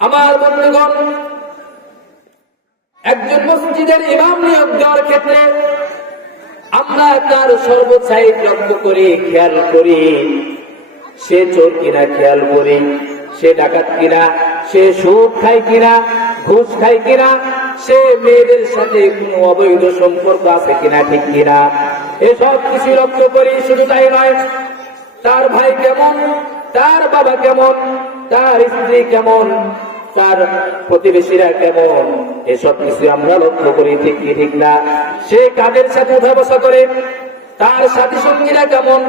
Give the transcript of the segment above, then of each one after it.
আমার বন্ধুগণ, একজন মসজিদের ইমাম নিয়োগ দেওয়ার ক্ষেত্রে আমরা তার সর্বসাইড লক্ষ্য করি, খেয়াল করি। সে চোর কিনা খেয়াল করি, সে ডাকাত কিনা, সে সুদ খায় কিনা, ঘুষ খায় কিনা, সে মেয়েদের সাথে কোনো অবৈধ সম্পর্ক আছে কিনা, ঠিক কিনা। এসব কিছু লক্ষ্য করি, শুধু তাই নয়, তার ভাই কেমন, তার বাবা কেমন তার স্ত্রী কেমন? তার প্রতিবেশীরা কেমন? এসব কিছু আমরা লক্ষ্য করি, ঠিক কি, ঠিক না? সে কাদের সাথে উঠা করে? তার সাথী সঙ্গীরা কেমন?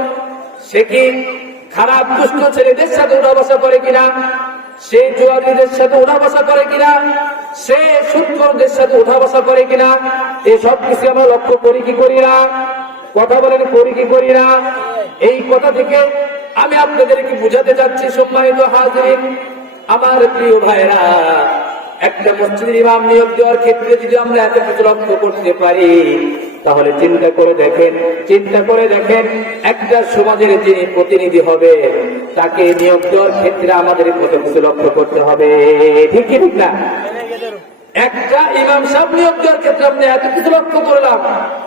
সে কি খারাপ, দুষ্ট ছেলেদের সাথে উঠা করে কিনা? সে জুয়ারিদের সাথে উঠা করে কিনা? সে সুৎকরদের সাথে উঠা বসা করে কিনা? এসব কিছু আমরা লক্ষ্য করি কি করি না? কথা বলেন করি কি করি না? এই কথা থেকে আমি আপনাদেরকে বুঝাতে চাচ্ছি, সম্মানিত হাজির আমার প্রিয় ভাইরা একটা মসজিদের ইমাম নিয়োগ দেওয়ার ক্ষেত্রে যদি আমরা এত কিছু লক্ষ্য করতে পারি, তাহলে চিন্তা করে দেখেন, চিন্তা করে দেখেন, একটা সমাজের যিনি প্রতিনিধি হবে, তাকে নিয়োগ দেওয়ার ক্ষেত্রে আমাদের কত কিছু লক্ষ্য করতে হবে। ঠিক ঠিক না? একটা ইমাম সাহেব নিয়োগ দেওয়ার ক্ষেত্রে আপনি এত কিছু লক্ষ্য করলাম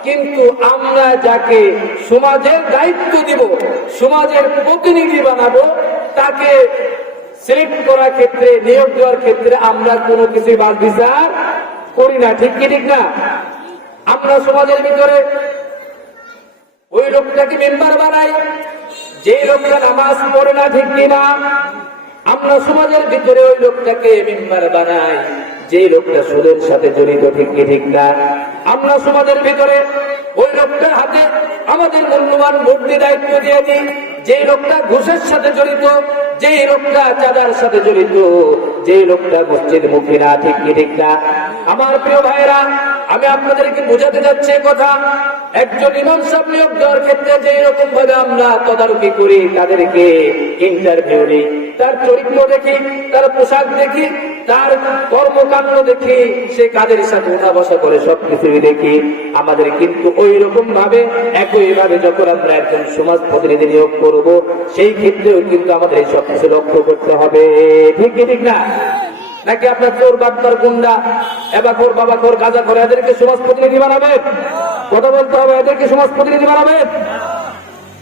কিন্তু আমরা যাকে সমাজের দায়িত্ব দিব, সমাজের প্রতিনিধি বানাবো, তাকে সিলেক্ট করার ক্ষেত্রে, নিয়োগ দেওয়ার ক্ষেত্রে আমরা কোনো কিছু বাদ বিচার করি না। ঠিক কি ঠিক না? আমরা সমাজের ভিতরে ওই লোকটাকে মেম্বার বানাই, যে লোকটা নামাজ পড়ে না, ঠিক কিনা? আমরা সমাজের ভিতরে ওই লোকটাকে মেম্বার বানাই। যে লোকটা সুদের সাথে জড়িত ঠিক কি ঠিক না, আমরা সমাজের ভিতরে ওই লোকটার হাতে আমাদের মূল্যবান ভর্তি দায়িত্ব দিয়ে দিই। যে লোকটা ঘুষের সাথে জড়িত যে লোকটা চাঁদার সাথে জড়িত যে লোকটা মসজিদ মুখী না, ঠিক কি ঠিক না। আমার প্রিয় ভাইয়েরা, আমি আপনাদেরকে বোঝাতে যাচ্ছি কথা। একজন ইমাম সাহেব নিয়োগ দেওয়ার ক্ষেত্রে যে রকম ভাবে আমরা তদারকি করি, তাদেরকে ইন্টারভিউ নিই। তার চরিত্র দেখি, তার পোশাক দেখি তার কর্মকাণ্ড দেখি, সে কাদের সাথে উঠা বসা করে সবকিছুই দেখি। আমাদের কিন্তু ওই রকম ভাবে একই ভাবে যখন আমরা একজন সমাজ প্রতিনিধি নিয়োগ করব, সেই ক্ষেত্রেও কিন্তু আমাদের সব কিছু লক্ষ্য করতে হবে। ঠিক কি, ঠিক না? নাকি আপনার চোর বাট্টার গুন্ডা, এবার কোর বাবা কোর গাজা করে এদেরকে সমাজ প্রতিনিধি বানাবে? কথা বলতে হবে, এদেরকে সমাজ প্রতিনিধি বানাবে?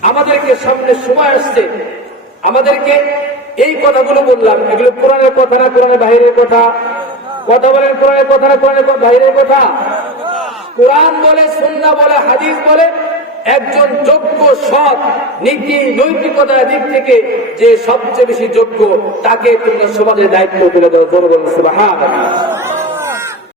আমাদেরকে সামনে সময় আসছে। আমাদেরকে এই কথাগুলো বললাম। এগুলো কোরআনের কথা না, কোরআনের বাহিরের কথা? কথা বলেন কোরআনের কথা না, কোরআনের বাহিরের কথা? কোরআন বলে সুন্না বলে, হাদিস বলে, একজন যোগ্য সৎ, নীতি, নৈতিকতার দিক থেকে যে সবচেয়ে বেশি যোগ্য, তাকে তোমরা সমাজের দায়িত্ব তুলে দেওয়া জোর বলুন, সুবহানাল্লাহ।